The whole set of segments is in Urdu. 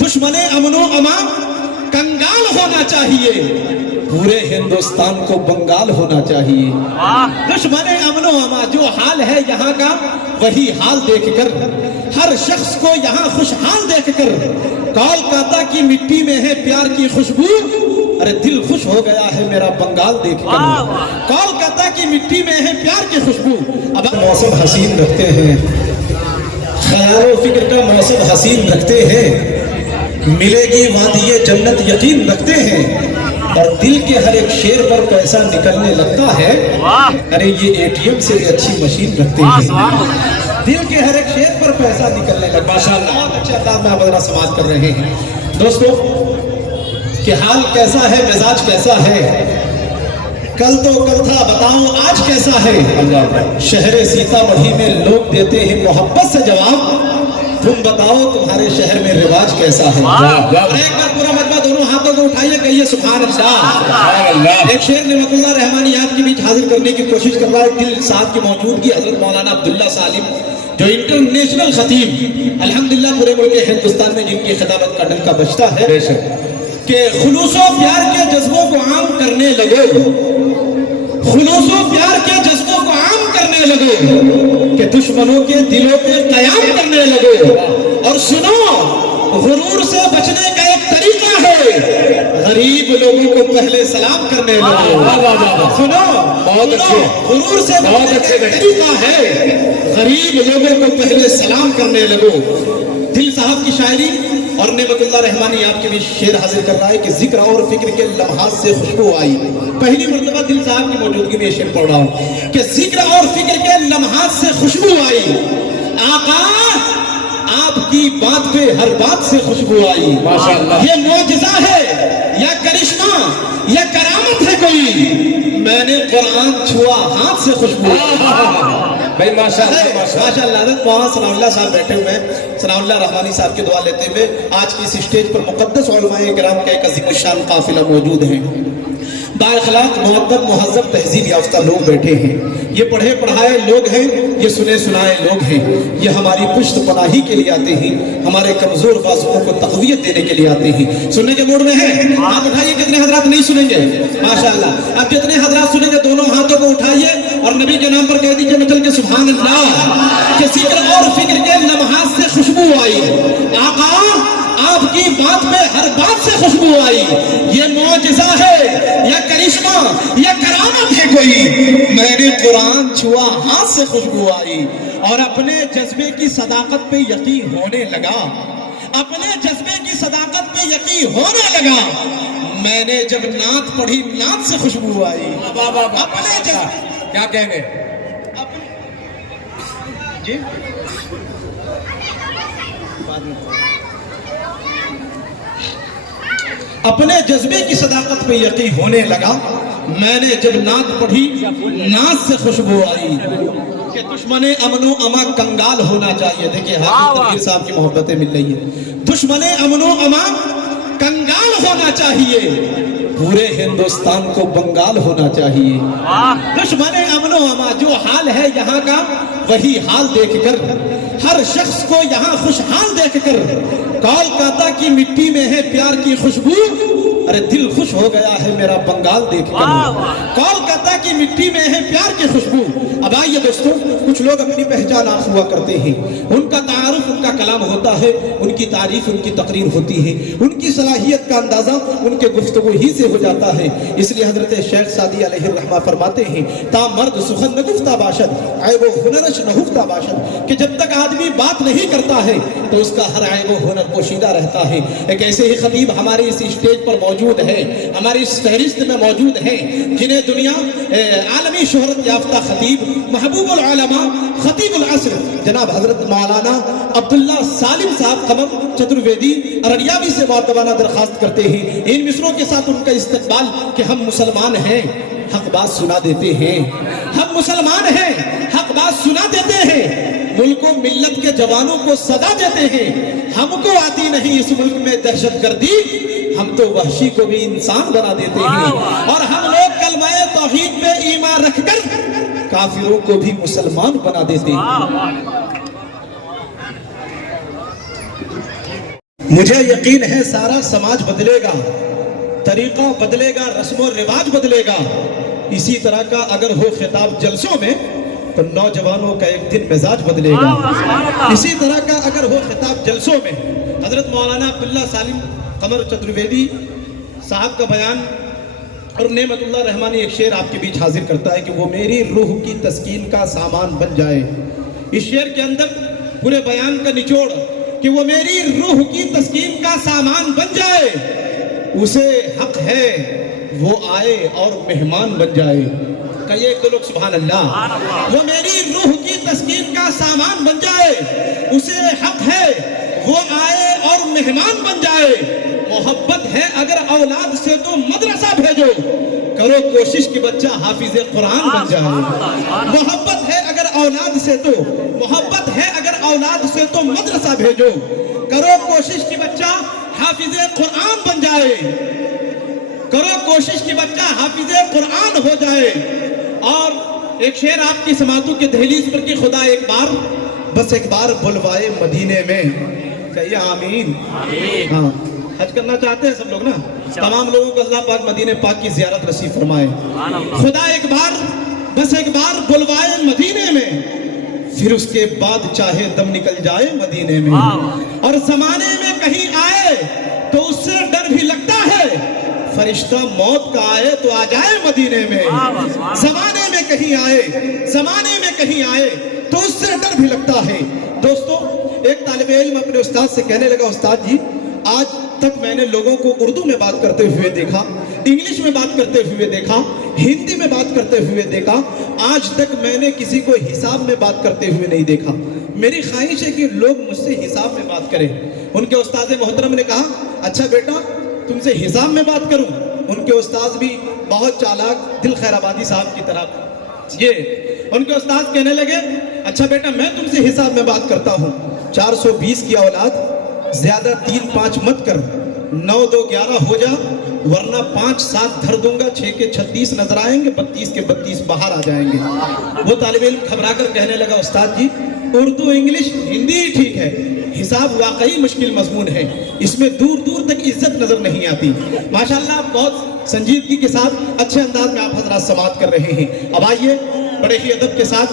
دشمن امن و امان کنگال ہونا چاہیے، پورے ہندوستان کو بنگال ہونا چاہیے۔ دشمن امن و امان، جو حال ہے یہاں کا وہی حال دیکھ کر ہر شخص کو یہاں خوشحال دیکھ کر کولکاتہ کی مٹی میں ہے پیار کی خوشبو، ارے دل خوش ہو گیا ہے میرا بنگال دیکھ کر۔ کولکاتہ کی مٹی میں ہے پیار کی خوشبو۔ اب موسم حسین رکھتے ہیں، خیال و فکر کا موسم حسین رکھتے ہیں، ملے گی وادی جنت یقین رکھتے ہیں، اور دل کے ہر ایک شیر پر پیسہ نکلنے لگتا ہے، ارے یہ اے ٹی ایم سے اچھی مشین رکھتے ہیں۔ دل کے ہر ایک شیر پر پیسہ نکلنے لگتا ہے۔ ماشاءاللہ بہت اچھے انداز میں آپ سماعت کر رہے ہیں دوستو کہ حال کیسا ہے، مزاج کیسا ہے، کل تو کل تھا بتاؤ آج کیسا ہے۔ شہر سیتا مڑھی میں لوگ دیتے ہیں محبت سے جواب، تم بتاؤ تمہارے شہر میں رواج کیسا ہے۔ اور ایک بار پورا مجمع دونوں ہاتھوں کو اٹھائیے، کہیے سبحان اللہ۔ ایک شعر نعمت اللہ رحمانیات کے بیچ حاضر کرنے کی کوشش کر رہا ہے دل صاحب کی موجودگی حضرت مولانا عبداللہ سالم، جو انٹرنیشنل خطیب الحمدللہ پورے ملک ہندوستان میں جن کی خطابت کا ڈنکا بجتا ہے کہ خلوص و پیار کے جذبوں کو عام کرنے لگو، خلوص و پیار کے جذبوں کو عام کرنے لگو، کہ دشمنوں کے دلوں پہ قیام کرنے لگو، اور سنو غرور سے بچنے کا ایک طریقہ ہے، غریب لوگوں کو پہلے سلام کرنے لگو۔ سنو غرور سے بچنے کا ایک طریقہ ہے، غریب لوگوں کو پہلے سلام کرنے لگو۔ دل صاحب کی شاعری اور نعمت اللہ رحمانی آپ کے بھی شعر حاضر کر رہا ہے کہ ذکر اور فکر کے لمحات سے خوشبو آئی۔ پہلی مرتبہ دل صاحب کی موجودگی میں یہ شعر پڑھ رہا ہوں کہ ذکر اور فکر کے لمحات سے خوشبو آئی، آقا آپ کی بات پہ ہر بات سے خوشبو آئی۔ یہ معجزہ ہے یا کرشمہ یا کرامت ہے کوئی، میں نے قرآن چھوا ہاتھ سے خوشبو بھائی ماشاءاللہ ماشاءاللہ۔ حضرت مولانا ثناء اللہ صاحب بیٹھے ہوئے ہیں، ثناء اللہ رحمانی صاحب کی دعا لیتے ہوئے آج کی اس اسٹیج پر مقدس علماء کرام کا ایک عظیم الشان قافلہ موجود ہیں، بااخلاق مؤدب مہذب تہذیب یافتہ لوگ بیٹھے ہیں، یہ پڑھے پڑھائے لوگ ہیں، یہ سنے سنائے لوگ ہیں، یہ ہماری پشت پناہی کے لیے آتے ہیں، ہمارے کمزور بازوؤں کو تقویت دینے کے لیے آتے ہیں۔ سننے کے موڈ میں ہیں آپ اٹھائیے، کتنے حضرات نہیں سنیں گے ماشاءاللہ؟ اب جتنے حضرات سنیں گے دونوں ہاتھوں کو اٹھائیے اور نبی کے نام پر کہہ دیجئے مچل کے سبحان اللہ، کہ ذکر اور فکر کے لمحات سے خوشبو آئی، آقا آپ کی بات میں ہر بات سے خوشبو آئی۔ یہ معجزہ ہے یا کرشمہ یا کرامت ہے کوئی، میں نے قرآن چھوا ہاتھ سے خوشبو آئی، اور اپنے جذبے کی صداقت پہ یقین ہونے لگا، اپنے جذبے کی صداقت پہ یقین ہونے لگا، میں نے جب نعت پڑھی نعت سے خوشبو آئی۔ اپنے جذبے کیا کہیں گے جی اپنے جذبے کی صداقت پہ یقین ہونے لگا، میں نے جب نعت پڑھی نعت سے خوشبو آئی، کہ دشمن امن و امان کنگال ہونا چاہیے۔ دیکھیں حافظ تقدیر صاحب کی محبتیں مل رہی ہیں، دشمن امن و امان کنگال ہونا چاہیے، پورے ہندوستان کو بنگال ہونا چاہیے۔ دشمن امن و امان، جو حال ہے یہاں کا وہی حال دیکھ کر ہر شخص کو یہاں خوشحال دیکھ کر کولکاتہ کی مٹی میں ہے پیار کی خوشبو، ارے دل خوش ہو گیا ہے میرا بنگال دیکھ کر۔ کولکاتہ کی مٹی میں ہے پیار کی خوشبو۔ اب آئیے دوستوں، کچھ لوگ اپنی پہچان آپ ہوا کرتے ہیں، ان کا تعارف ان کا کلام ہوتا ہے، ان کی تعریف ان کی تقریر ہوتی ہے، ان کی صلاحیت کا اندازہ ان کے گفتگو ہی سے ہو جاتا ہے۔ اس لیے حضرت شیخ سعدی علیہ الرحمہ فرماتے ہیں تا مرد سخن نگفتہ باشد عیب و ہنرش نہفتہ باشد، کہ جب تک آدمی بات نہیں کرتا ہے تو اس کا ہر عیب و ہنر پوشیدہ رہتا ہے۔ ایک ایسے ہی خطیب ہماری اس اسٹیج پر موجود ہے، ہماری اس فہرست میں موجود ہیں، جنہیں دنیا عالمی شہرت یافتہ خطیب محبوب العلماء خطیب العصر جناب حضرت مولانا عبداللہ سالم صاحب قمر چترویدی ارریاوی سے معتبانہ درخواست کرتے ہیں ان مصروں کے ساتھ ان کا استقبال کہ ہم مسلمان ہیں، حق بات سنا دیتے ہیں، ہم مسلمان ہیں، حق بات سنا دیتے ہیں، ملک و ملت کے جوانوں کو صدا دیتے ہیں، ہم کو آتی نہیں اس ملک میں دہشت گردی، ہم تو وحشی کو بھی انسان بنا دیتے ہیں، اور ہم لوگ کلمہ توحید پہ ایمان رکھ کر کافروں کو بھی مسلمان بنا دیتے ہیں۔ مجھے یقین ہے سارا سماج بدلے گا، طریقہ بدلے گا، رسم و رواج بدلے گا۔ اسی طرح کا اگر ہو خطاب جلسوں میں تو نوجوانوں کا ایک دن مزاج بدلے گا۔ اسی طرح کا اگر ہو خطاب جلسوں میں، حضرت مولانا عبداللہ سالم قمر چترویدی صاحب کا بیان اور نعمت اللہ رحمانی ایک شعر آپ کے بیچ حاضر کرتا ہے کہ وہ میری روح کی تسکین کا سامان بن جائے۔ اس شعر کے اندر پورے بیان کا نچوڑ کہ وہ میری روح کی تسکین کا سامان بن جائے، اسے حق ہے وہ آئے اور مہمان بن جائے۔ کہیے ایک دو لوگ سبحان اللہ۔ وہ میری روح کی تسکین کا سامان بن جائے، اسے حق ہے وہ آئے اور مہمان بن جائے۔ محبت ہے اگر اولاد سے تو مدرسہ بھیجو، کرو کوشش کہ بچہ حافظ قرآن بن جائے۔ محبت ہے اگر اولاد سے تو، محبت ہے اگر اولاد سے تو مدرسہ بھیجو، کرو کوشش کہ بچہ حافظ قرآن بن جائے، کرو کوشش کہ بچہ حافظ قرآن ہو جائے۔ اور ایک شعر آپ کی سماعتوں کے دہلیز پر کہ خدا ایک بار بس ایک بار بلوائے مدینے میں، کہیے آمین۔ ہاں حج کرنا چاہتے ہیں سب لوگ نا، تمام لوگوں کو اللہ پاک مدینے پاک کی زیارت نصیب فرمائے۔ خدا ایک بار بس ایک بار بلوائے مدینے میں، پھر اس کے بعد چاہے دم نکل جائے مدینے میں، اور زمانے میں کہیں آئے تو اس سے ڈر بھی لگتا ہے، فرشتہ موت کا آئے تو آ جائے مدینے میں۔ زمانے میں کہیں آئے، زمانے میں کہیں آئے تو اس سے ڈر بھی لگتا ہے۔ دوستو ایک طالب علم اپنے استاد سے کہنے لگا، استاد جی آج تک میں نے لوگوں کو اردو میں بات کرتے ہوئے دیکھا، انگلش میں بات کرتے ہوئے دیکھا، ہندی میں بات کرتے ہوئے دیکھا، آج تک میں نے کسی کو حساب میں بات کرتے ہوئے نہیں دیکھا۔ میری خواہش ہے کہ لوگ مجھ سے حساب میں بات کریں۔ ان کے استاد محترم نے کہا اچھا بیٹا تم سے حساب میں بات کروں؟ ان کے استاد بھی بہت چالاک دل خیر آبادی صاحب کی طرح، یہ ان کے استاد کہنے لگے اچھا بیٹا میں تم سے حساب میں بات کرتا ہوں، 420 کی اولاد زیادہ 3 5 مت کر، 9 2 11 ہو جا، ورنہ 5 7 دھر دوں گا، 6 کے 36 نظر آئیں گے، 32 کے 32 باہر آ جائیں گے۔ وہ طالب علم گھبرا کر کہنے لگا استاد جی اردو انگلش ہندی ہی ٹھیک ہے، حساب واقعی مشکل مضمون ہے، اس میں دور دور تک عزت نظر نہیں آتی۔ ماشاءاللہ آپ بہت سنجیدگی کے ساتھ اچھے انداز میں آپ حضرات سماعت کر رہے ہیں۔ اب آئیے بڑے ہی ادب کے ساتھ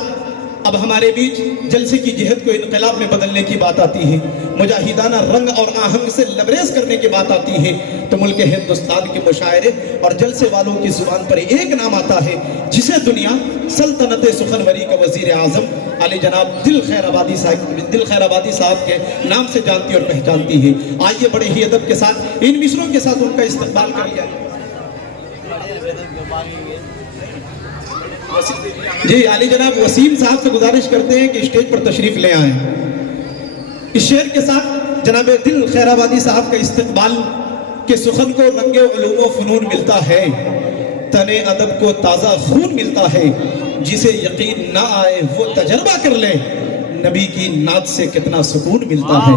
اب ہمارے بیچ جلسے کی جہت کو انقلاب میں بدلنے کی بات آتی ہے، مجاہدانہ رنگ اور آہنگ سے لبریز کرنے کی بات آتی ہے، تو ملک ہندوستان کے مشاعرے اور جلسے والوں کی زبان پر ایک نام آتا ہے جسے دنیا سلطنت سخنوری کا وزیر اعظم علی جناب دل خیر آبادی صاحب کے نام سے جانتی اور پہچانتی ہے۔ آئیے بڑے ہی ادب کے ساتھ ان مصروں کے ساتھ ان کا استقبال کر لیا جی۔ علی جناب وسیم صاحب سے گزارش کرتے ہیں کہ اسٹیج پر تشریف لے آئیں۔ اس شعر کے ساتھ جناب دل خیر آبادی صاحب کا استقبال کہ سخن کو رنگ علوم و فنون ملتا ہے، تنے ادب کو تازہ خون ملتا ہے، جسے یقین نہ آئے وہ تجربہ کر لے، نبی کی نعت سے کتنا سکون ملتا ہے۔